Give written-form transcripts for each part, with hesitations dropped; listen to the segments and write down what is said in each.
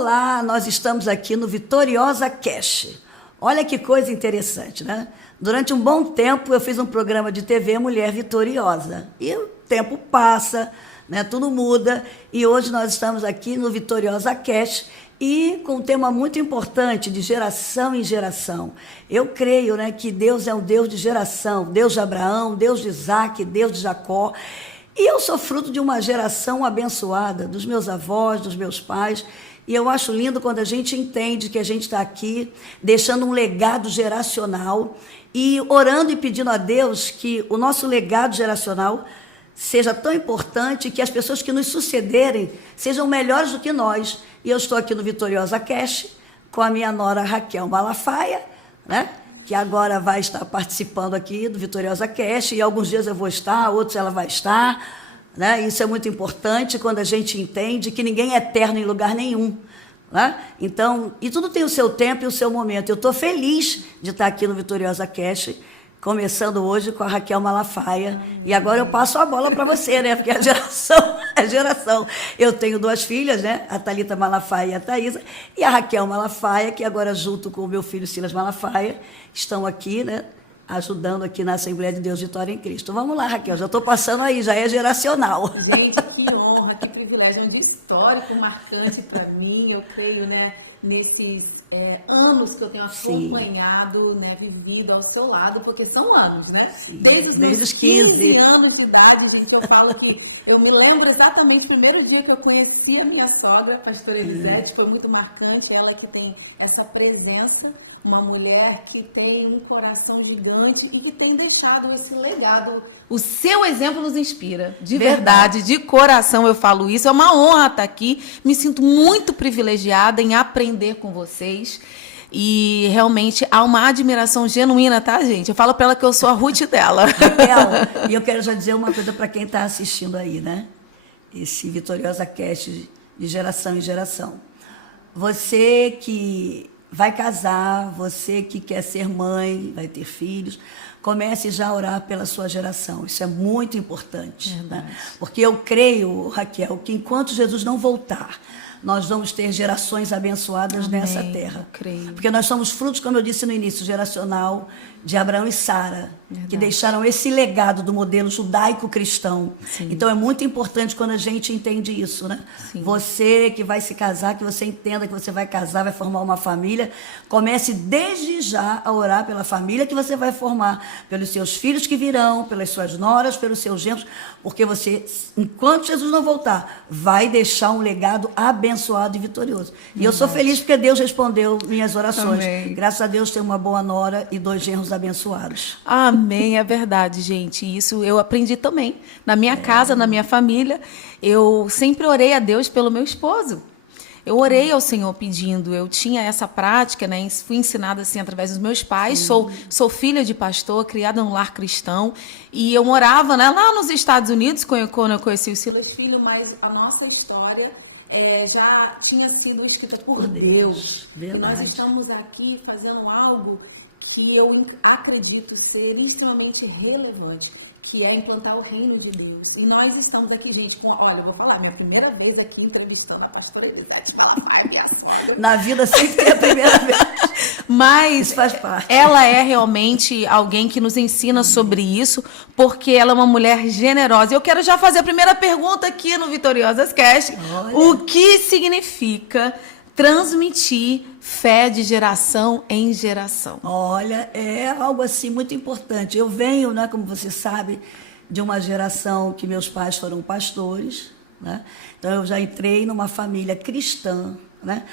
Olá, nós estamos aqui no Vitoriosa Cast. Olha que coisa interessante, né? Durante um bom tempo eu fiz um programa de TV Mulher Vitoriosa. E o tempo passa, né? Tudo muda. E hoje nós estamos aqui no Vitoriosa Cast e com um tema muito importante de geração em geração. Eu creio, né, que Deus é um Deus de geração, Deus de Abraão, Deus de Isaac, Deus de Jacó. E eu sou fruto de uma geração abençoada, dos meus avós, dos meus pais. E eu acho lindo quando a gente entende que a gente está aqui deixando um legado geracional e orando e pedindo a Deus que o nosso legado geracional seja tão importante que as pessoas que nos sucederem sejam melhores do que nós. E eu estou aqui no Vitoriosa Cast com a minha nora Raquel Malafaia, né? Que agora vai estar participando aqui do Vitoriosa Cast, e alguns dias eu vou estar, outros ela vai estar, né? Isso é muito importante quando a gente entende que ninguém é eterno em lugar nenhum, né? Então, e tudo tem o seu tempo e o seu momento. Eu estou feliz de estar aqui no Vitoriosa Cast, começando hoje com a Raquel Malafaia. E agora eu passo a bola para você, né? Porque a geração é geração. Eu tenho duas filhas, né? A Thalita Malafaia e a Thaísa. E a Raquel Malafaia, que agora, junto com o meu filho Silas Malafaia, estão aqui, né? Ajudando aqui na Assembleia de Deus Vitória em Cristo. Vamos lá, Raquel. Já estou passando aí, já é geracional. Gente, que honra, que privilégio. Um dia histórico, marcante para mim. Eu creio, né? Nesses anos que eu tenho acompanhado, né, vivido ao seu lado, porque são anos, né? Sim, Desde os 15 anos de idade, gente, eu falo que eu me lembro exatamente do primeiro dia que eu conheci a minha sogra, a pastora Elisete, foi muito marcante, ela que tem essa presença, uma mulher que tem um coração gigante e que tem deixado esse legado. O seu exemplo nos inspira, de verdade, de coração eu falo isso. É uma honra estar aqui, me sinto muito privilegiada em aprender com vocês. E realmente há uma admiração genuína, tá, gente? Eu falo para ela que eu sou a Ruth dela. Raquel, e eu quero já dizer uma coisa para quem está assistindo aí, né? Esse Vitoriosa Cast de geração em geração. Você que vai casar, você que quer ser mãe, vai ter filhos, comece já a orar pela sua geração. Isso é muito importante, né? Porque eu creio, Raquel, que enquanto Jesus não voltar, nós vamos ter gerações abençoadas nessa terra. Creio. Porque nós somos frutos, como eu disse no início, geracional de Abraão e Sara, que deixaram esse legado do modelo judaico-cristão. Então é muito importante quando a gente entende isso, né? Sim. Você que vai se casar, que você entenda que você vai casar, vai formar uma família, comece desde já a orar pela família que você vai formar, pelos seus filhos que virão, pelas suas noras, pelos seus genros, porque você, enquanto Jesus não voltar, vai deixar um legado abençoado e vitorioso. E eu sou feliz porque Deus respondeu minhas orações. Amém. Graças a Deus tenho uma boa nora e 2 genros abençoados. Amém, é verdade, gente. Isso eu aprendi também. Na minha casa, na minha família, eu sempre orei a Deus pelo meu esposo. Eu orei ao Senhor pedindo, eu tinha essa prática, né? Fui ensinada assim através dos meus pais, sou filha de pastor, criada num lar cristão, e eu morava, né, lá nos Estados Unidos quando eu conheci o Silas Filho, mas a nossa história já tinha sido escrita por Deus. Verdade. E nós estamos aqui fazendo algo que eu acredito ser extremamente relevante, que é implantar o reino de Deus. E nós estamos aqui, gente, olha, eu vou falar, minha primeira vez aqui entrevistando a pastora Elisete Malafaia. Na vida sempre tem a primeira vez. Mas isso faz parte. Ela é realmente alguém que nos ensina sobre isso, porque ela é uma mulher generosa. Eu quero já fazer a primeira pergunta aqui no Vitoriosas Cast. O que significa transmitir fé de geração em geração? Olha, é algo assim muito importante. Eu venho, né, como você sabe, de uma geração que meus pais foram pastores, né? Então eu já entrei numa família cristã, né?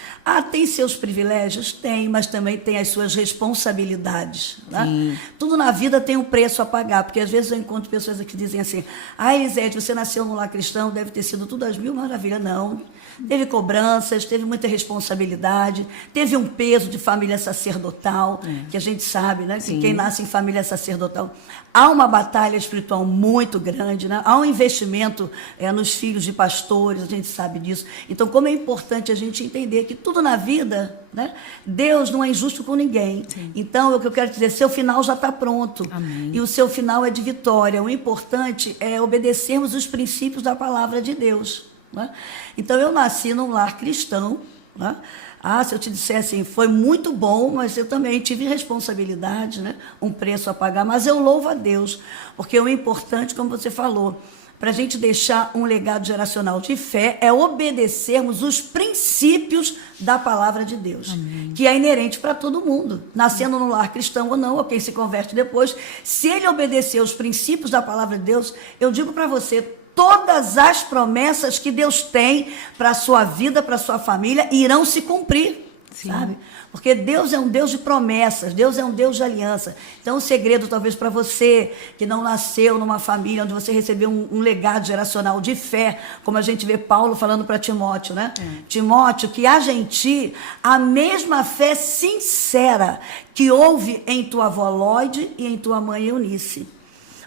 Tem seus privilégios? Tem, mas também tem as suas responsabilidades, né? Tudo na vida tem um preço a pagar, porque às vezes eu encontro pessoas que dizem assim: Elisete, você nasceu num lar cristão, deve ter sido tudo às mil maravilhas. Não. Teve cobranças, teve muita responsabilidade, teve um peso de família sacerdotal, que a gente sabe, né? Que quem nasce em família sacerdotal, há uma batalha espiritual muito grande, né? Há um investimento nos filhos de pastores, a gente sabe disso. Então, como é importante a gente entender que tudo na vida, né? Deus não é injusto com ninguém. Então, o que eu quero dizer, seu final já está pronto. Amém. E o seu final é de vitória. O importante é obedecermos os princípios da palavra de Deus, né? Então eu nasci num lar cristão, Né? Ah, se eu te disser assim, foi muito bom, mas eu também tive responsabilidade, né? Um preço a pagar, mas eu louvo a Deus, porque o importante, como você falou, para a gente deixar um legado geracional de fé, é obedecermos os princípios da palavra de Deus, amém, que é inerente para todo mundo, nascendo no lar cristão ou não, ou quem se converte depois. Se ele obedecer os princípios da palavra de Deus, eu digo para você, todas as promessas que Deus tem para a sua vida, para a sua família, irão se cumprir, sim, sabe? Porque Deus é um Deus de promessas, Deus é um Deus de aliança. Então, o segredo, talvez, para você que não nasceu numa família onde você recebeu um legado geracional de fé, como a gente vê Paulo falando para Timóteo, né? Timóteo, que haja em ti a mesma fé sincera que houve em tua avó Lóide e em tua mãe Eunice.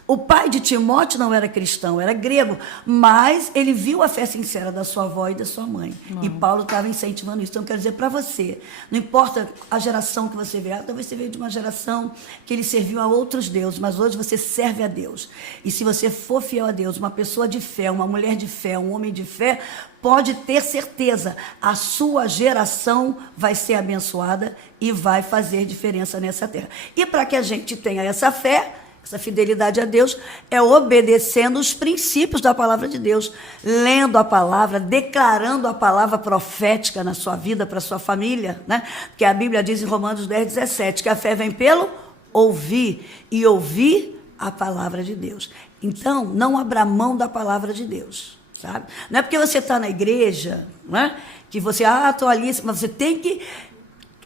O pai de Timóteo não era cristão, era grego, mas ele viu a fé sincera da sua avó e da sua mãe. E Paulo estava incentivando isso. Então, eu quero dizer para você, não importa a geração que você veio, talvez você veio de uma geração que ele serviu a outros deuses, mas hoje você serve a Deus. E se você for fiel a Deus, uma pessoa de fé, uma mulher de fé, um homem de fé, pode ter certeza, a sua geração vai ser abençoada e vai fazer diferença nessa terra. E para que a gente tenha essa fé, essa fidelidade a Deus, é obedecendo os princípios da palavra de Deus, lendo a palavra, declarando a palavra profética na sua vida, para a sua família, né? Porque a Bíblia diz em Romanos 10:17, que a fé vem pelo ouvir, e ouvir a palavra de Deus. Então, não abra mão da palavra de Deus, sabe? Não é porque você está na igreja, né, que você, estou ali, mas você tem que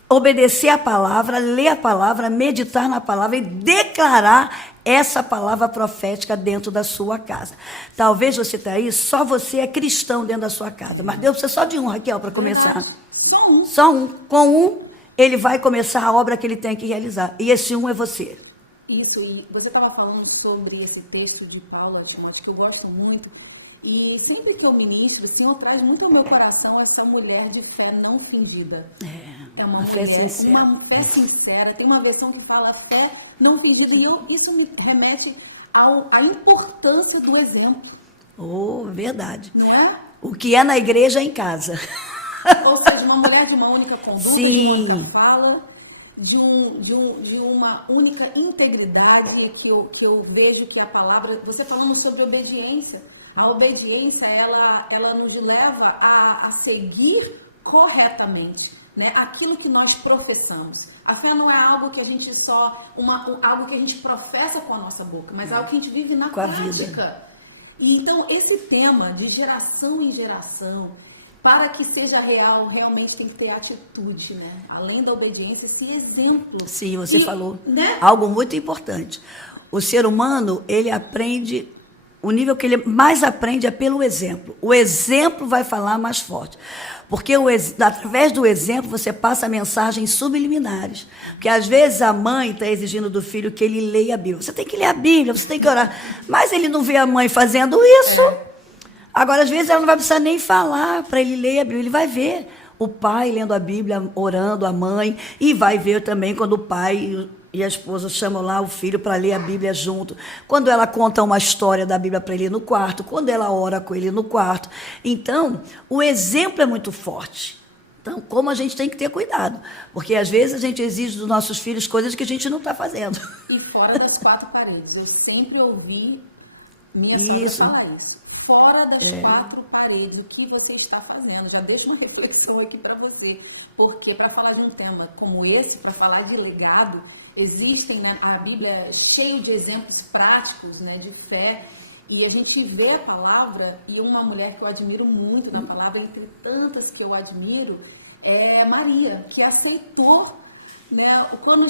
obedecer a palavra, ler a palavra, meditar na palavra e declarar essa palavra profética dentro da sua casa. Talvez você está aí, só você é cristão dentro da sua casa, mas Deus precisa só de um, Raquel, para começar. Só um. Só um. Com um, ele vai começar a obra que ele tem que realizar. E esse um é você. Isso, e você estava falando sobre esse texto de Paulo, Timóteo, que eu gosto muito. E sempre que eu ministro, o Senhor traz muito ao meu coração essa mulher de fé não fingida. É uma mulher, fé sincera. Uma fé sincera. Tem uma versão que fala fé não fingida. E isso me remete à importância do exemplo. Oh, verdade. Não é? O que é na igreja é em casa. Ou seja, uma mulher de uma única conduta, sim, de uma fala, de uma única integridade, que eu vejo que a palavra... Você falando sobre obediência... A obediência, ela nos leva a seguir corretamente, né, aquilo que nós professamos. A fé não é algo que a gente algo que a gente professa com a nossa boca, mas algo que a gente vive na prática. E então, esse tema de geração em geração, para que seja real, realmente tem que ter atitude, né? Além da obediência, esse exemplo. Sim, você falou, né, algo muito importante. O ser humano, ele aprende... O nível que ele mais aprende é pelo exemplo. O exemplo vai falar mais forte. Porque através do exemplo você passa mensagens subliminares. Porque às vezes a mãe está exigindo do filho que ele leia a Bíblia. Você tem que ler a Bíblia, você tem que orar. Mas ele não vê a mãe fazendo isso. Agora, às vezes, ela não vai precisar nem falar para ele ler a Bíblia. Ele vai ver o pai lendo a Bíblia, orando, a mãe. E vai ver também quando o pai... E a esposa chama lá o filho para ler a Bíblia junto. Quando ela conta uma história da Bíblia para ele no quarto. Quando ela ora com ele no quarto. Então, o exemplo é muito forte. Então, como a gente tem que ter cuidado. Porque, às vezes, a gente exige dos nossos filhos coisas que a gente não está fazendo. E fora das quatro paredes. Eu sempre ouvi minha sogra falar isso. Fora das quatro paredes, o que você está fazendo? Já deixo uma reflexão aqui para você. Porque, para falar de um tema como esse, para falar de legado... Existem, né, a Bíblia cheia de exemplos práticos, né, de fé, e a gente vê a palavra, e uma mulher que eu admiro muito na palavra, entre tantas que eu admiro, é Maria, que aceitou, né, quando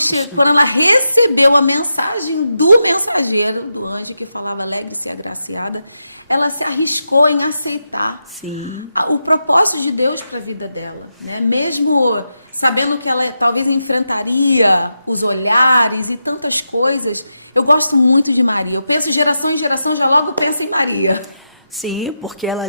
ela recebeu a mensagem do mensageiro, do anjo que falava leve-se agraciada, ela se arriscou em aceitar. Sim. O propósito de Deus para a vida dela, né, mesmo... sabendo que ela talvez enfrentaria os olhares e tantas coisas. Eu gosto muito de Maria. Eu penso geração em geração, já logo penso em Maria. Sim, porque ela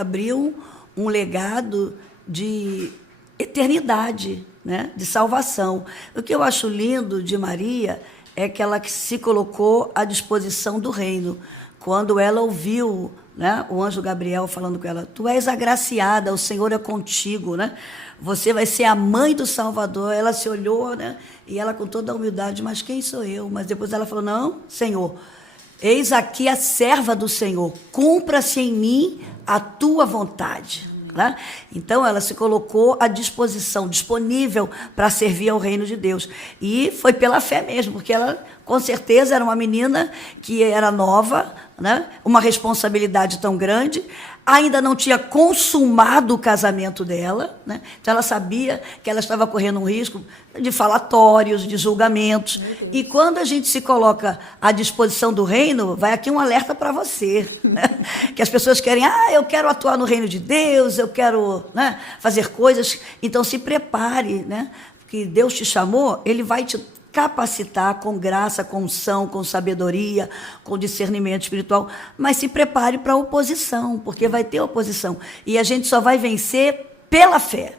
abriu um legado de eternidade, né? De salvação. O que eu acho lindo de Maria é que ela se colocou à disposição do reino. Quando ela ouviu né? O anjo Gabriel falando com ela, tu és agraciada, o Senhor é contigo, né? Você vai ser a mãe do Salvador. Ela se olhou, né? E ela com toda a humildade, mas quem sou eu? Mas depois ela falou, não, Senhor, eis aqui a serva do Senhor, cumpra-se em mim a tua vontade. Né? Então ela se colocou à disposição, disponível para servir ao reino de Deus. E foi pela fé mesmo, porque ela com certeza era uma menina que era nova, né? Uma responsabilidade tão grande, ainda não tinha consumado o casamento dela, né? Então ela sabia que ela estava correndo um risco de falatórios, de julgamentos. E quando a gente se coloca à disposição do reino, vai aqui um alerta para você, né? Que as pessoas querem, eu quero atuar no reino de Deus, eu quero, né, fazer coisas. Então se prepare, né? Que Deus te chamou, Ele vai te capacitar com graça, com unção, com sabedoria, com discernimento espiritual, mas se prepare para a oposição, porque vai ter oposição. E a gente só vai vencer pela fé.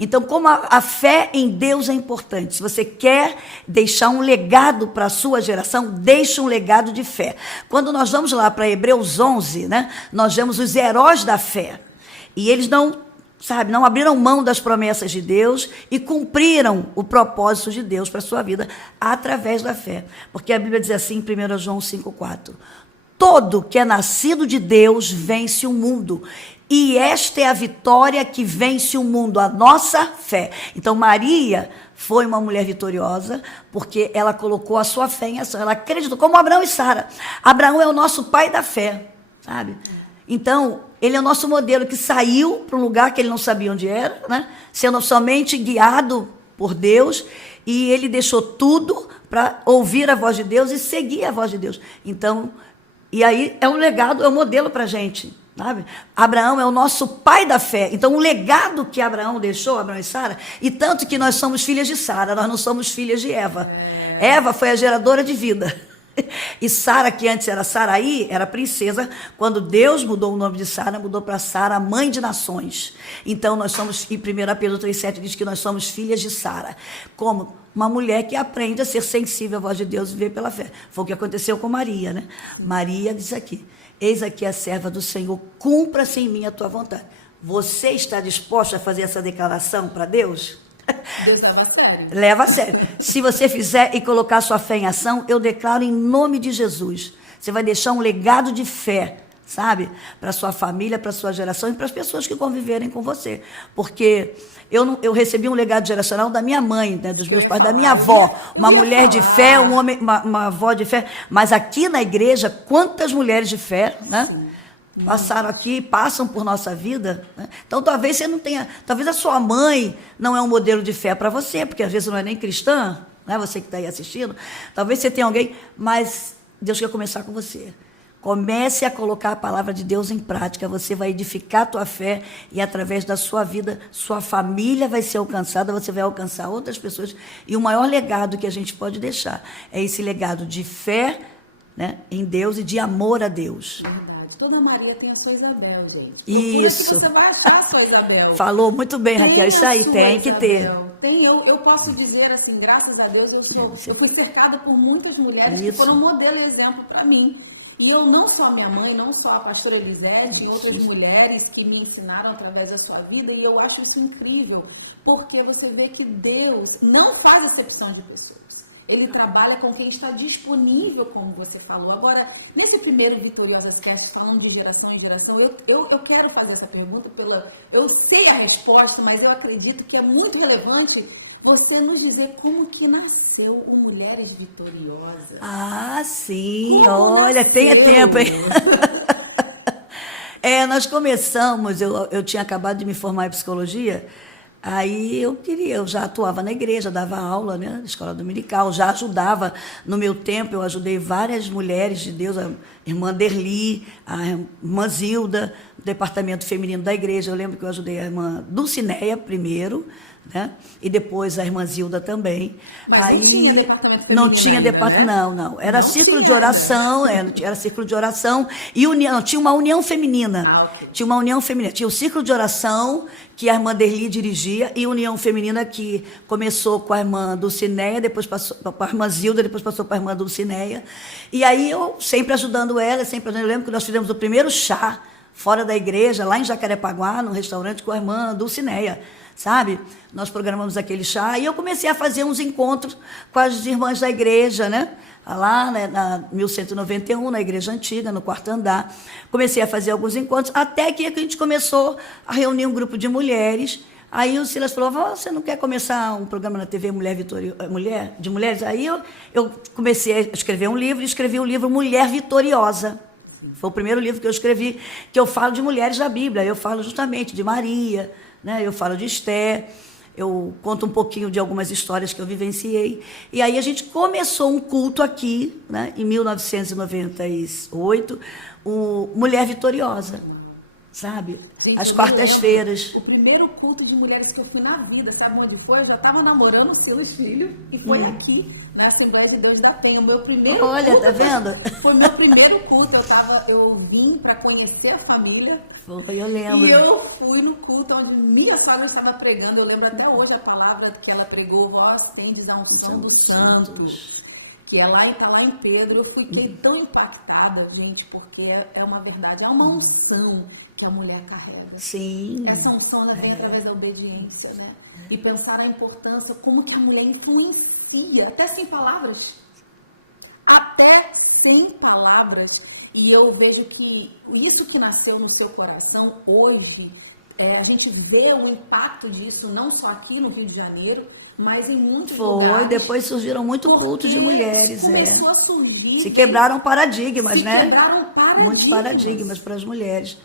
Então, como a fé em Deus é importante, se você quer deixar um legado para a sua geração, deixe um legado de fé. Quando nós vamos lá para Hebreus 11, né, nós vemos os heróis da fé. E eles não abriram mão das promessas de Deus e cumpriram o propósito de Deus para a sua vida através da fé. Porque a Bíblia diz assim em 1 João 5,4: todo que é nascido de Deus vence o mundo. E esta é a vitória que vence o mundo, a nossa fé. Então Maria foi uma mulher vitoriosa, porque ela colocou a sua fé em ação. Ela acreditou, como Abraão e Sara. Abraão é o nosso pai da fé, sabe? Então, ele é o nosso modelo que saiu para um lugar que ele não sabia onde era, né? Sendo somente guiado por Deus, e ele deixou tudo para ouvir a voz de Deus e seguir a voz de Deus. Então, e aí é um legado, é um modelo para a gente, sabe? Abraão é o nosso pai da fé. Então, o legado que Abraão deixou, Abraão e Sara, e tanto que nós somos filhas de Sara, nós não somos filhas de Eva. Eva foi a geradora de vida. E Sara, que antes era Saraí, era princesa. Quando Deus mudou o nome de Sara, mudou para Sara, mãe de nações. Então nós somos, em 1 Pedro 3,7 diz que nós somos filhas de Sara. Como uma mulher que aprende a ser sensível à voz de Deus e viver pela fé. Foi o que aconteceu com Maria, né? Maria diz aqui, eis aqui a serva do Senhor, cumpra-se em mim a tua vontade. Você está disposto a fazer essa declaração para Deus? Deus leva a sério. Leva a sério. Se você fizer e colocar sua fé em ação, eu declaro em nome de Jesus. Você vai deixar um legado de fé, sabe? Para sua família, para sua geração e para as pessoas que conviverem com você. Porque eu recebi um legado geracional da minha mãe, né, dos meus pais, da minha avó. Uma mulher de fé, um homem, uma avó de fé. Mas aqui na igreja, quantas mulheres de fé, né? Sim. Passaram aqui, passam por nossa vida, né? Então talvez você não tenha, talvez a sua mãe não é um modelo de fé para você, porque às vezes não é nem cristã, né? Você que está aí assistindo, talvez você tenha alguém, mas Deus quer começar com você. Comece a colocar a palavra de Deus em prática, você vai edificar a tua fé e através da sua vida, sua família vai ser alcançada, você vai alcançar outras pessoas, e o maior legado que a gente pode deixar é esse legado de fé, né, em Deus e de amor a Deus. Toda Maria tem a sua Isabel, gente. Isso. Que você vai achar a sua Isabel. Falou muito bem, Raquel. Isso aí tem que ter. Eu posso dizer assim, graças a Deus, eu fui cercada por muitas mulheres que foram modelo e exemplo para mim. E eu, não só minha mãe, não só a pastora Elisete, outras mulheres que me ensinaram através da sua vida, e eu acho isso incrível, porque você vê que Deus não faz acepção de pessoas. Ele trabalha com quem está disponível, como você falou. Agora, nesse primeiro Vitoriosa Cast, falando de geração em geração, eu quero fazer essa pergunta eu sei a resposta, mas eu acredito que é muito relevante você nos dizer como que nasceu o Mulheres Vitoriosas. Ah, sim. Como olha, nasceu? tenha tempo, hein? Nós começamos, eu tinha acabado de me formar em psicologia. Aí eu já atuava na igreja, dava aula, né, na escola dominical, já ajudava, no meu tempo eu ajudei várias mulheres de Deus, a irmã Derli, a irmã Zilda, do departamento feminino da igreja. Eu lembro que eu ajudei a irmã Dulcineia primeiro, né? E depois a irmã Zilda também. Mas aí não tinha departamento não feminino tinha ainda, departamento, né? não. Era Não círculo de tinha oração, era círculo de oração e união, tinha uma união feminina. Ok. Tinha uma união feminina, tinha o círculo de oração que a irmã Derli dirigia e união feminina que começou com a irmã Dulcineia, depois passou para a irmã Zilda, depois passou para a irmã Dulcineia. E aí eu sempre ajudando ela, eu lembro que nós fizemos o primeiro chá fora da igreja, lá em Jacarepaguá, num restaurante com a irmã Dulcineia, sabe? Nós programamos aquele chá e eu comecei a fazer uns encontros com as irmãs da igreja, né? Lá, né, na 1191, na igreja antiga, no quarto andar. Comecei a fazer alguns encontros, até que a gente começou a reunir um grupo de mulheres. Aí o Silas falou, você não quer começar um programa na TV de mulheres? Aí eu comecei a escrever um livro, e escrevi o livro Mulher Vitoriosa. Foi o primeiro livro que eu escrevi, que eu falo de mulheres da Bíblia. Eu falo justamente de Maria, né? Eu falo de Esther, eu conto um pouquinho de algumas histórias que eu vivenciei. E aí a gente começou um culto aqui, né? Em 1998, o Mulher Vitoriosa, sabe? Gente, Às eu quartas-feiras. lembro, o primeiro culto de mulheres que eu fui na vida, sabe onde foi? Eu já estava namorando o Silas Filho e foi aqui, na Assembleia de Deus da Penha. O meu primeiro Olha, culto. tá vendo? Foi meu primeiro culto. Eu vim para conhecer a família. Foi, eu lembro. E eu fui no culto onde minha sogra estava pregando. Eu lembro até hoje a palavra que ela pregou: vós tendes a unção dos santos. Que está lá em Pedro. Eu fiquei tão impactada, gente, porque é uma verdade. É uma unção que a mulher carrega. Sim. Essa unção ela vem através da obediência, né? E pensar a importância, como que a mulher influencia, até sem palavras. Até sem palavras. E eu vejo que isso que nasceu no seu coração, hoje, a gente vê o impacto disso, não só aqui no Rio de Janeiro, mas em muitos lugares. Foi, depois surgiram muito cultos de mulheres. Começou a surgir. Se quebraram paradigmas, né? Quebraram paradigmas. Muitos paradigmas para as mulheres.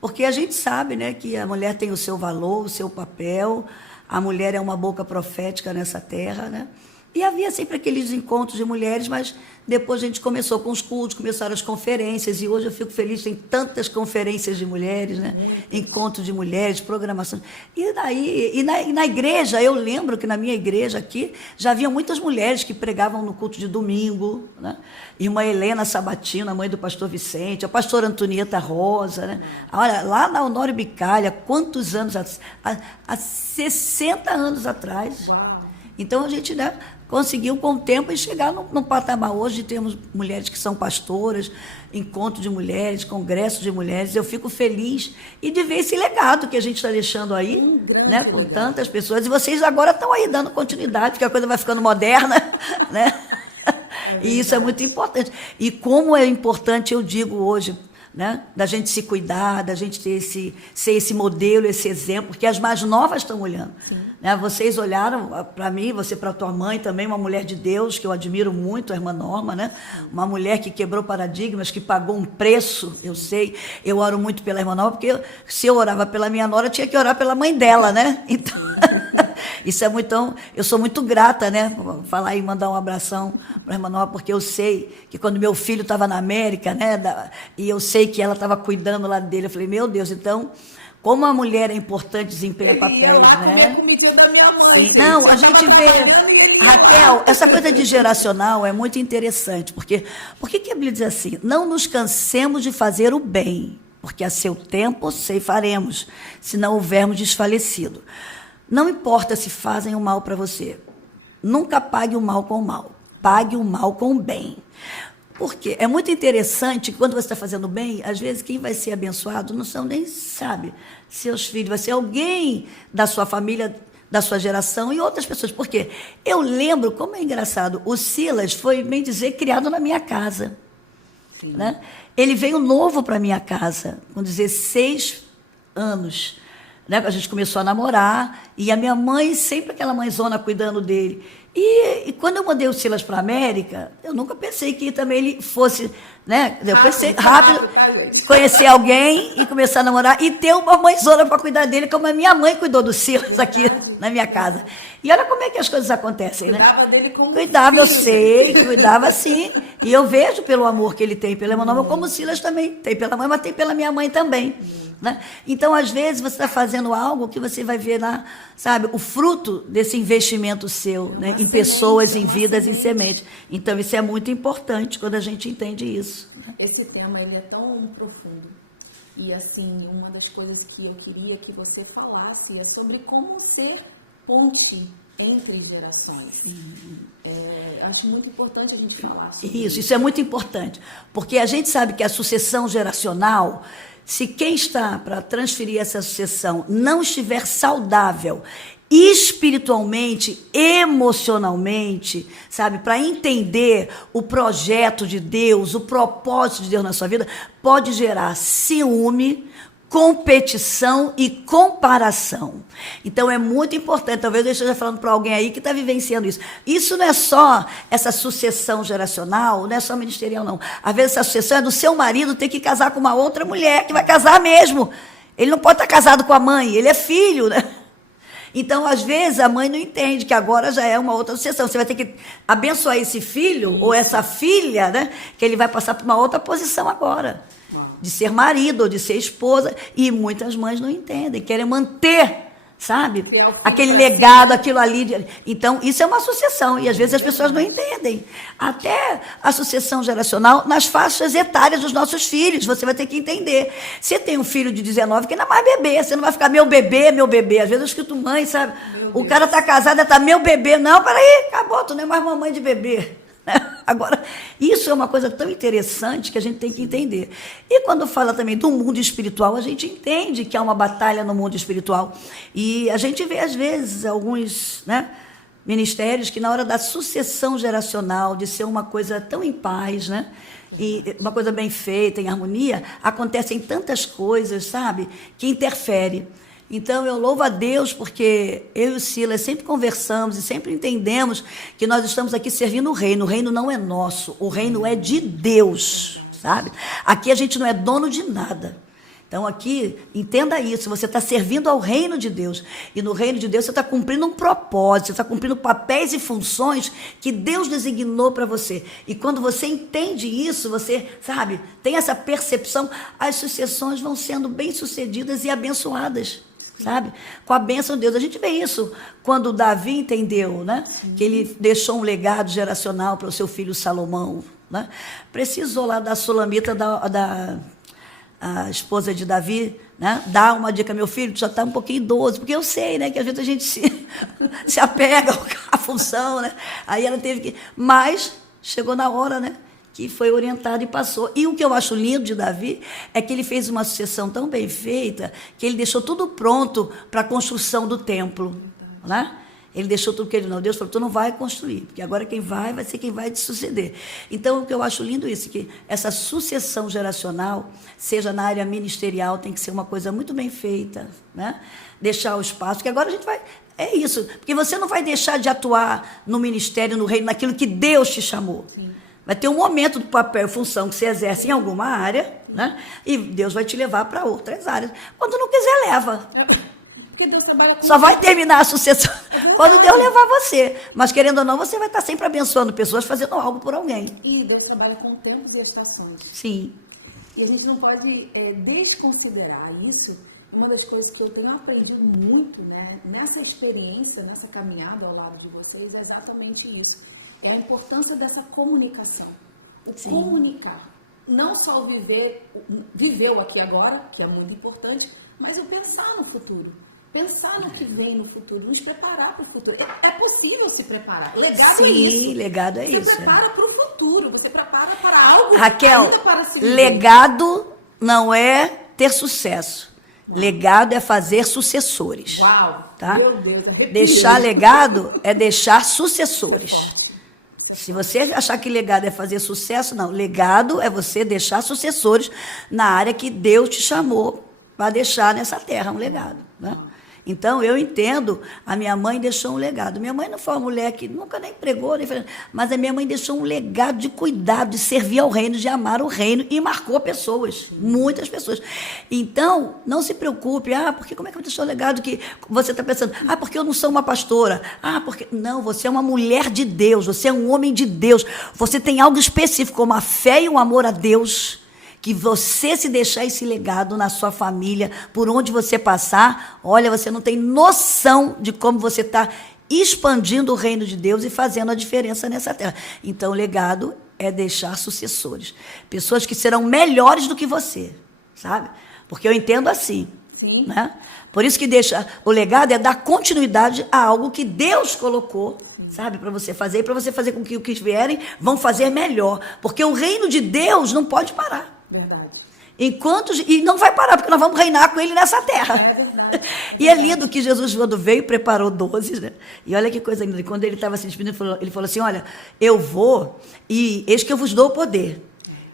Porque a gente sabe, né, que a mulher tem o seu valor, o seu papel, a mulher é uma boca profética nessa terra, né? E havia sempre aqueles encontros de mulheres, mas depois a gente começou com os cultos, começaram as conferências, e hoje eu fico feliz, tem tantas conferências de mulheres, né? Encontros de mulheres, programação. E na igreja, eu lembro que na minha igreja aqui, já havia muitas mulheres que pregavam no culto de domingo, né? Irmã Helena Sabatina, mãe do pastor Vicente, a pastora Antonieta Rosa, né? Olha, lá na Honório Bicalha, quantos anos, há 60 anos atrás. Uau. Então a gente, né, conseguiu com o tempo chegar no patamar hoje de termos mulheres que são pastoras, encontro de mulheres, congresso de mulheres. Eu fico feliz e de ver esse legado que a gente está deixando aí, né, com tantas pessoas. E vocês agora estão aí dando continuidade, porque a coisa vai ficando moderna, né? E isso é muito importante. E como é importante, eu digo hoje, né, da gente se cuidar, da gente ter ser esse modelo, esse exemplo, porque as mais novas estão olhando. Né? Vocês olharam para mim, você para a tua mãe também, uma mulher de Deus, que eu admiro muito, a irmã Norma, né? Uma mulher que quebrou paradigmas, que pagou um preço, eu sei. Eu oro muito pela irmã Norma, porque se eu orava pela minha nora, eu tinha que orar pela mãe dela, né? Então, isso é muito... Eu sou muito grata, né? Vou falar e mandar um abração para a irmã Norma, porque eu sei que quando meu filho estava na América, né? E eu sei que ela estava cuidando lá dele, eu falei, meu Deus, então... Como a mulher é importante, desempenha papéis, né? Sim. Não, a gente vê... Raquel, essa coisa de geracional é muito interessante, porque por que a Bíblia diz assim? Não nos cansemos de fazer o bem, porque a seu tempo ceifaremos, se não houvermos desfalecido. Não importa se fazem o mal para você. Nunca pague o mal com o mal. Pague o mal com o bem. Porque é muito interessante que quando você está fazendo bem, às vezes quem vai ser abençoado não são nem, sabe, seus filhos, vai ser alguém da sua família, da sua geração e outras pessoas. Por quê? Eu lembro, como é engraçado, o Silas foi, bem dizer, criado na minha casa. Né? Ele veio novo para a minha casa, com 16 anos. Né? A gente começou a namorar e a minha mãe, sempre aquela mãezona cuidando dele. E quando eu mandei o Silas para a América, eu nunca pensei que também ele fosse, né? Eu pensei rápido, conhecer alguém e começar a namorar e ter uma mãezona para cuidar dele, como a minha mãe cuidou do Silas aqui na minha casa. E olha como é que as coisas acontecem, né? Cuidava dele como Cuidava, eu sei, cuidava sim. E eu vejo pelo amor que ele tem pela irmã Norma, como o Silas também tem pela mãe, mas tem pela minha mãe também. né? Então, às vezes, você está fazendo algo que você vai ver lá, sabe, o fruto desse investimento seu, né? Em pessoas, em vidas, em semente. Então, isso é muito importante quando a gente entende isso. Né? Esse tema, ele é tão profundo. E, assim, uma das coisas que eu queria que você falasse é sobre como ser ponte entre gerações. Acho muito importante a gente falar sobre isso. Isso é muito importante. Porque a gente sabe que a sucessão geracional, se quem está para transferir essa sucessão não estiver saudável espiritualmente, emocionalmente, sabe, para entender o projeto de Deus, o propósito de Deus na sua vida, pode gerar ciúme, competição e comparação. Então é muito importante, talvez eu esteja falando para alguém aí que está vivenciando isso. Isso não é só essa sucessão geracional, não é só ministerial, não. Às vezes essa sucessão é do seu marido ter que casar com uma outra mulher, que vai casar mesmo. Ele não pode estar casado com a mãe, ele é filho, né? Então, às vezes, a mãe não entende que agora já é uma outra sucessão. Você vai ter que abençoar esse filho ou essa filha, né? Que ele vai passar por uma outra posição agora. De ser marido ou de ser esposa. E muitas mães não entendem, querem manter, sabe? Aquele legado, aquilo ali. Então, isso é uma sucessão. E, às vezes, as pessoas não entendem. Até a sucessão geracional nas faixas etárias dos nossos filhos. Você vai ter que entender. Você tem um filho de 19 que ainda mais bebê. Você não vai ficar meu bebê, meu bebê. Às vezes eu escuto mãe, sabe? O cara está casado, está meu bebê. Não, peraí, acabou, tu não é mais mamãe de bebê. Agora, isso é uma coisa tão interessante que a gente tem que entender. E quando fala também do mundo espiritual, a gente entende que há uma batalha no mundo espiritual. E a gente vê, às vezes, alguns, né, ministérios que na hora da sucessão geracional, de ser uma coisa tão em paz, né, e uma coisa bem feita, em harmonia, acontecem tantas coisas, sabe, que interferem. Então, eu louvo a Deus porque eu e o Silas sempre conversamos e sempre entendemos que nós estamos aqui servindo o reino. O reino não é nosso, o reino é de Deus, sabe? Aqui a gente não é dono de nada. Então, aqui, entenda isso, você está servindo ao reino de Deus. E no reino de Deus você está cumprindo um propósito, você está cumprindo papéis e funções que Deus designou para você. E quando você entende isso, você, sabe, tem essa percepção, as sucessões vão sendo bem-sucedidas e abençoadas. Sabe? Com a bênção de Deus. A gente vê isso quando Davi entendeu, né? Que ele deixou um legado geracional para o seu filho Salomão, né? Precisou lá da Sulamita, a esposa de Davi, né? Dar uma dica, meu filho, tu já está um pouquinho idoso, porque eu sei, né? Que às vezes a gente se apega à função, né? Aí ela teve que... Mas chegou na hora, né? Que foi orientado e passou. E o que eu acho lindo de Davi é que ele fez uma sucessão tão bem feita que ele deixou tudo pronto para a construção do templo. Né? Ele deixou tudo que ele não. Deus falou, tu não vai construir, porque agora quem vai ser quem vai te suceder. Então, o que eu acho lindo é isso, que essa sucessão geracional, seja na área ministerial, tem que ser uma coisa muito bem feita, né? Deixar o espaço, que agora a gente vai... É isso, porque você não vai deixar de atuar no ministério, no reino, naquilo que Deus te chamou. Sim. Vai ter um momento do papel e função que você exerce em alguma área, né? E Deus vai te levar para outras áreas. Quando não quiser, leva. Porque Deus trabalha com só vai terminar a sucessão quando Deus levar você. Mas, querendo ou não, você vai estar sempre abençoando pessoas, fazendo algo por alguém. E Deus trabalha com tempos e estações. Sim. E a gente não pode desconsiderar isso. Uma das coisas que eu tenho aprendido muito, né, nessa experiência, nessa caminhada ao lado de vocês, é exatamente isso. É a importância dessa comunicação. O Sim. Comunicar. Não só viver o aqui e agora, que é muito importante, mas o pensar no futuro. Pensar no que vem no futuro, nos preparar para o futuro. É possível se preparar. Legado Sim, é isso. Sim, legado é isso. Você prepara para o futuro, você prepara para algo Raquel, para se viver. Legado não é ter sucesso. Legado é fazer sucessores. Uau! Tá? Meu Deus, arrepiei. Deixar legado é deixar sucessores. Se você achar que legado é fazer sucesso, não. Legado é você deixar sucessores na área que Deus te chamou para deixar nessa terra um legado, né? Então, eu entendo, a minha mãe deixou um legado. Minha mãe não foi uma mulher que nunca nem pregou, nem fez, mas a minha mãe deixou um legado de cuidado, de servir ao reino, de amar o reino, e marcou pessoas, muitas pessoas. Então, não se preocupe, porque como é que eu deixou um legado que você está pensando? Porque eu não sou uma pastora. Porque... Não, você é uma mulher de Deus, você é um homem de Deus, você tem algo específico, como a fé e o amor a Deus, que você se deixar esse legado na sua família, por onde você passar, olha, você não tem noção de como você está expandindo o reino de Deus e fazendo a diferença nessa terra. Então, o legado é deixar sucessores, pessoas que serão melhores do que você, sabe? Porque eu entendo assim, Sim. né? Por isso que o legado é dar continuidade a algo que Deus colocou, sabe, para você fazer, e para você fazer com que o que vierem vão fazer melhor, porque o reino de Deus não pode parar. Verdade. E não vai parar, porque nós vamos reinar com ele nessa terra. É verdade. E é lindo que Jesus, quando veio, preparou 12, né? E olha que coisa linda. Quando ele estava se despedindo, ele falou assim, olha, eu vou e eis que eu vos dou o poder.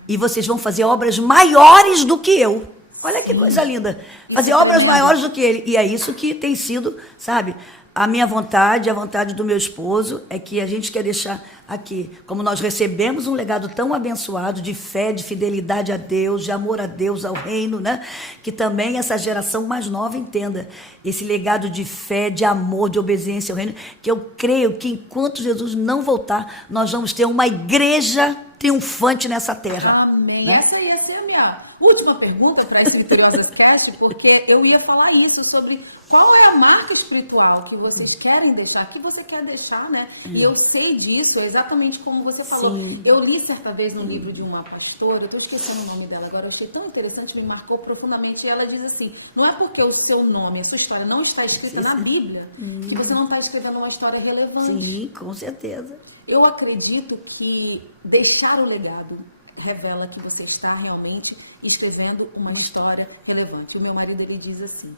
E vocês vão fazer obras maiores do que eu. Olha que coisa linda. Fazer obras maiores do que ele. E é isso que tem sido, sabe, a minha vontade, a vontade do meu esposo, é que a gente quer deixar aqui, como nós recebemos um legado tão abençoado de fé, de fidelidade a Deus, de amor a Deus, ao reino, né? Que também essa geração mais nova entenda esse legado de fé, de amor, de obediência ao reino, que eu creio que enquanto Jesus não voltar, nós vamos ter uma igreja triunfante nessa terra. Amém. Né? Essa ia ser a minha última pergunta para esse Vitoriosa Cast, porque eu ia falar isso sobre qual é a marca espiritual que vocês querem deixar, que você quer deixar, né? E eu sei disso, exatamente como você falou. Sim. Eu li certa vez no livro de uma pastora, eu estou esquecendo o nome dela agora, eu achei tão interessante, me marcou profundamente, e ela diz assim, não é porque o seu nome, a sua história não está escrita na Bíblia, que você não está escrevendo uma história relevante. Sim, com certeza. Eu acredito que deixar o legado revela que você está realmente escrevendo uma história relevante. O meu marido, ele diz assim,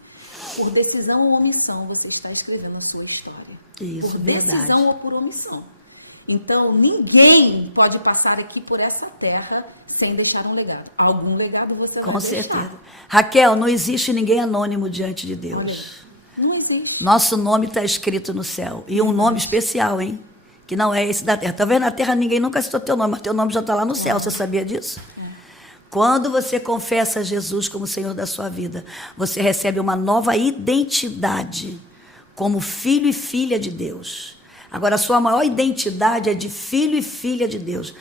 por decisão ou omissão, você está escrevendo a sua história. Isso, por verdade. decisão ou por omissão. Então, ninguém pode passar aqui por essa terra sem deixar um legado. Algum legado você vai deixar. Com certeza. Raquel, não existe ninguém anônimo diante de Deus. Olha, não existe. Nosso nome está escrito no céu. E um nome especial, hein? Que não é esse da terra. Talvez na terra ninguém nunca citou teu nome, mas teu nome já está lá no céu. Você sabia disso? Quando você confessa Jesus como Senhor da sua vida, você recebe uma nova identidade como filho e filha de Deus. Agora, a sua maior identidade é de filho e filha de Deus.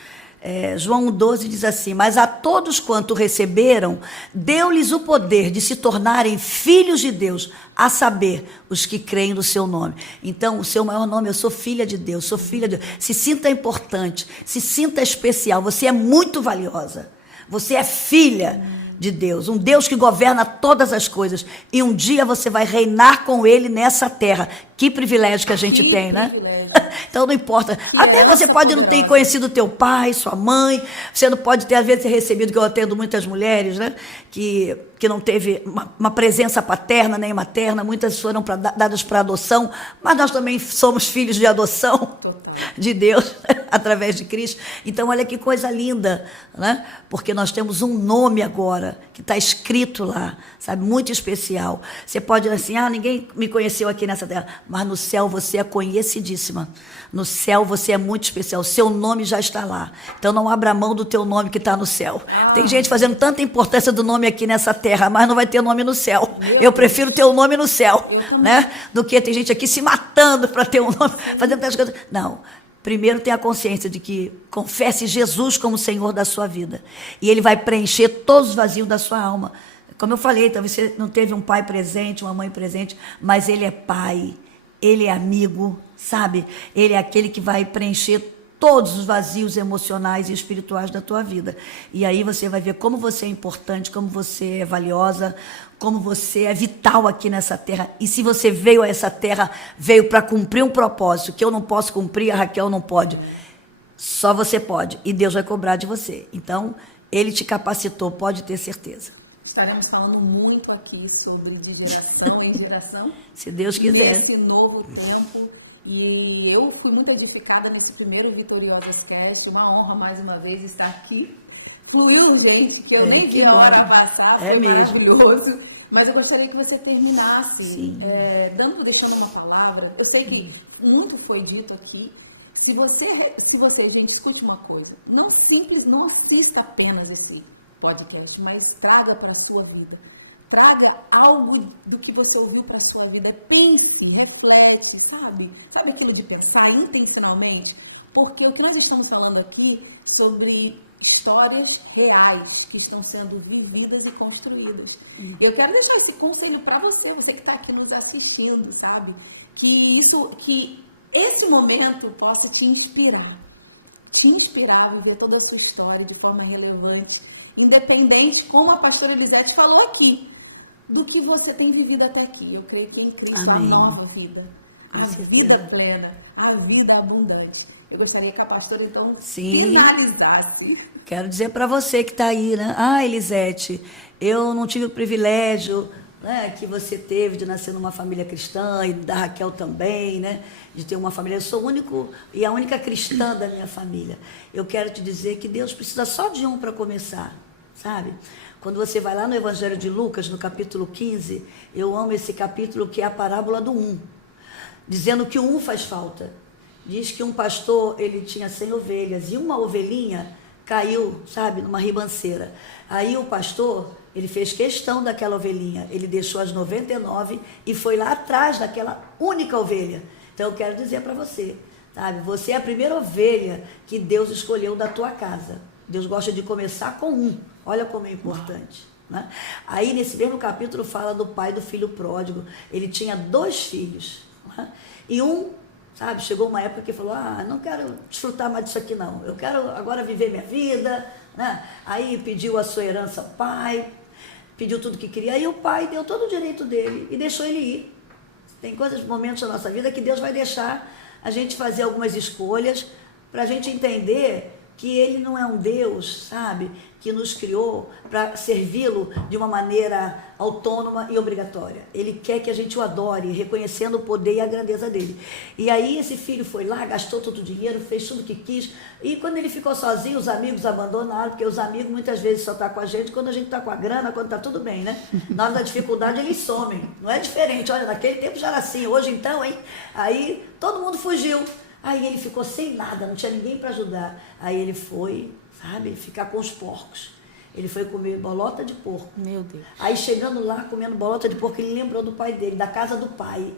João 1,12 diz assim, mas a todos quanto receberam, deu-lhes o poder de se tornarem filhos de Deus, a saber, os que creem no seu nome. Então, o seu maior nome, eu sou filha de Deus, sou filha de Deus. Se sinta importante, se sinta especial, você é muito valiosa. Você é filha de Deus, um Deus que governa todas as coisas. E um dia você vai reinar com Ele nessa terra. Que privilégio que a gente tem, né? Então não importa. Até você pode não ter conhecido teu pai, sua mãe. Você não pode ter, às vezes, recebido, que eu atendo muitas mulheres, né? Que não teve uma presença paterna nem materna. Muitas foram dadas para adoção. Mas nós também somos filhos de adoção. Total. De Deus, através de Cristo. Então, olha que coisa linda, né? Porque nós temos um nome agora, que está escrito lá, sabe? Muito especial. Você pode dizer assim, ninguém me conheceu aqui nessa terra. Mas no céu você é conhecidíssima. No céu você é muito especial. Seu nome já está lá. Então não abra mão do teu nome que está no céu. Tem gente fazendo tanta importância do nome aqui nessa terra, mas não vai ter nome no céu. Eu prefiro ter o nome no céu, né? Do que tem gente aqui se matando para ter um nome, fazendo tantas coisas. Não. Primeiro tenha a consciência de que confesse Jesus como Senhor da sua vida. E Ele vai preencher todos os vazios da sua alma. Como eu falei, talvez você não teve um pai presente, uma mãe presente, mas Ele é pai. Ele é amigo, sabe? Ele é aquele que vai preencher todos os vazios emocionais e espirituais da tua vida. E aí você vai ver como você é importante, como você é valiosa, como você é vital aqui nessa terra. E se você veio a essa terra, veio para cumprir um propósito, que eu não posso cumprir, a Raquel não pode. Só você pode. E Deus vai cobrar de você. Então, Ele te capacitou, pode ter certeza. Estaremos falando muito aqui sobre de geração em geração. Se Deus quiser. Nesse novo tempo. E eu fui muito edificada nesse primeiro Vitoriosas Cast. Uma honra, mais uma vez, estar aqui. Fluiu, gente, que eu nem vi a hora passar. Foi maravilhoso. Mas eu gostaria que você terminasse deixando uma palavra. Eu sei que muito foi dito aqui. Se você, gente, escute uma coisa. Não assista apenas esse podcast, mas traga para a sua vida. Traga algo do que você ouviu para a sua vida. Pense, reflete, sabe? Sabe aquilo de pensar intencionalmente? Porque o que nós estamos falando aqui sobre histórias reais que estão sendo vividas e construídas. E eu quero deixar esse conselho para você, você que está aqui nos assistindo, sabe? Que esse momento possa te inspirar a viver toda a sua história de forma relevante, independente, como a pastora Elisete falou aqui, do que você tem vivido até aqui. Eu creio que em Cristo há nova vida, a vida plena, a vida abundante. Eu gostaria que a pastora, então, finalizasse. Quero dizer para você que está aí, né? Elisete, eu não tive o privilégio, né, que você teve de nascer numa família cristã, e da Raquel também, né, de ter uma família. Eu sou o único e a única cristã da minha família. Eu quero te dizer que Deus precisa só de um para começar, sabe? Quando você vai lá no Evangelho de Lucas, no capítulo 15, eu amo esse capítulo, que é a parábola do 1, dizendo que o 1 faz falta. Diz que um pastor, ele tinha 100 ovelhas, e uma ovelhinha caiu, sabe, numa ribanceira. Aí o pastor, ele fez questão daquela ovelhinha, ele deixou as 99 e foi lá atrás daquela única ovelha. Então eu quero dizer para você, sabe, você é a primeira ovelha que Deus escolheu da tua casa. Deus gosta de começar com um, olha como é importante, né? Aí nesse mesmo capítulo fala do pai do filho pródigo. Ele tinha 2 filhos, né? E sabe, chegou uma época que falou, não quero desfrutar mais disso aqui não, eu quero agora viver minha vida, né? Aí pediu a sua herança ao pai, pediu tudo que queria, aí o pai deu todo o direito dele e deixou ele ir. Tem momentos da nossa vida que Deus vai deixar a gente fazer algumas escolhas para a gente entender que Ele não é um Deus, sabe, que nos criou para servi-lo de uma maneira autônoma e obrigatória. Ele quer que a gente o adore, reconhecendo o poder e a grandeza dele. E aí esse filho foi lá, gastou todo o dinheiro, fez tudo o que quis, e quando ele ficou sozinho, os amigos abandonaram, porque os amigos muitas vezes só estão com a gente quando a gente está com a grana, quando está tudo bem, né? Na hora da dificuldade eles somem, não é diferente. Olha, naquele tempo já era assim, hoje então, hein? Aí todo mundo fugiu. Aí ele ficou sem nada, não tinha ninguém para ajudar. Aí ele foi, sabe, ficar com os porcos. Ele foi comer bolota de porco. Meu Deus. Aí chegando lá, comendo bolota de porco, ele lembrou do pai dele, da casa do pai.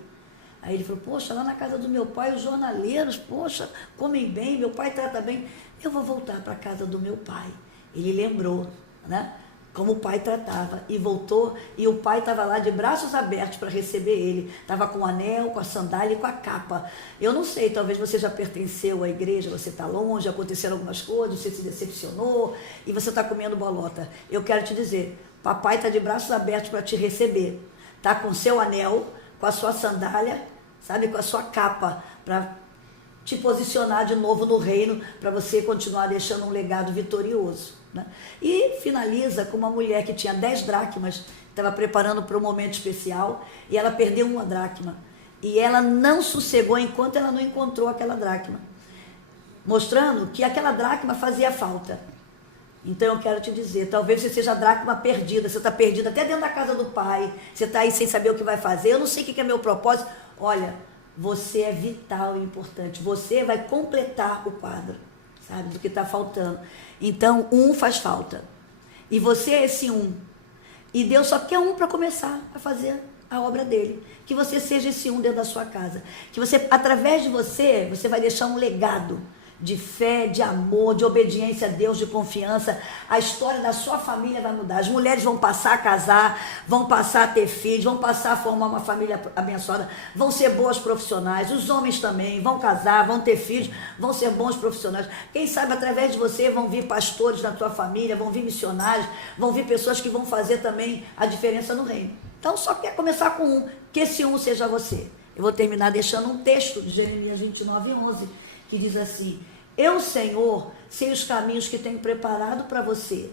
Aí ele falou, poxa, lá na casa do meu pai, os jornaleiros, poxa, comem bem, meu pai trata bem. Eu vou voltar para a casa do meu pai. Ele lembrou, né? Como o pai tratava, e voltou, e o pai estava lá de braços abertos para receber ele, estava com o anel, com a sandália e com a capa. Eu não sei, talvez você já pertenceu à igreja, você está longe, aconteceram algumas coisas, você se decepcionou, e você está comendo bolota. Eu quero te dizer, papai está de braços abertos para te receber, está com seu anel, com a sua sandália, sabe, com a sua capa, para te posicionar de novo no reino, para você continuar deixando um legado vitorioso, né? E finaliza com uma mulher que tinha 10 dracmas, estava preparando para um momento especial, e ela perdeu 1 dracma. E ela não sossegou enquanto ela não encontrou aquela dracma, mostrando que aquela dracma fazia falta. Então eu quero te dizer, talvez você seja a dracma perdida, você está perdida até dentro da casa do pai, você está aí sem saber o que vai fazer, eu não sei o que é meu propósito. Olha, você é vital e importante, você vai completar o quadro, sabe, do que está faltando. Então, 1 faz falta, e você é esse 1, e Deus só quer 1 para começar a fazer a obra dele, que você seja esse 1 dentro da sua casa, que você, através de você, você vai deixar um legado de fé, de amor, de obediência a Deus, de confiança. A história da sua família vai mudar. As mulheres vão passar a casar, vão passar a ter filhos, vão passar a formar uma família abençoada, vão ser boas profissionais. Os homens também vão casar, vão ter filhos, vão ser bons profissionais. Quem sabe através de você vão vir pastores na tua família, vão vir missionários, vão vir pessoas que vão fazer também a diferença no reino. Então só quer começar com 1, que esse 1 seja você. Eu vou terminar deixando um texto de Jeremias 29:11, que diz assim: eu, Senhor, sei os caminhos que tenho preparado para você,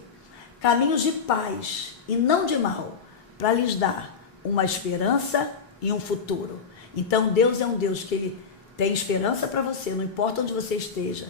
caminhos de paz e não de mal, para lhes dar uma esperança e um futuro. Então Deus é um Deus que Ele tem esperança para você, não importa onde você esteja.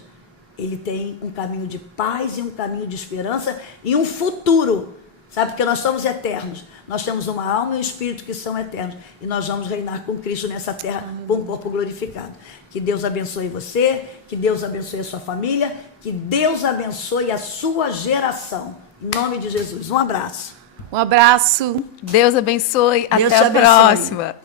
Ele tem um caminho de paz e um caminho de esperança e um futuro, sabe? Porque nós somos eternos. Nós temos uma alma e um espírito que são eternos. E nós vamos reinar com Cristo nessa terra, com um corpo glorificado. Que Deus abençoe você, que Deus abençoe a sua família, que Deus abençoe a sua geração. Em nome de Jesus. Um abraço. Um abraço. Deus abençoe. Deus Até a te abençoe. próxima.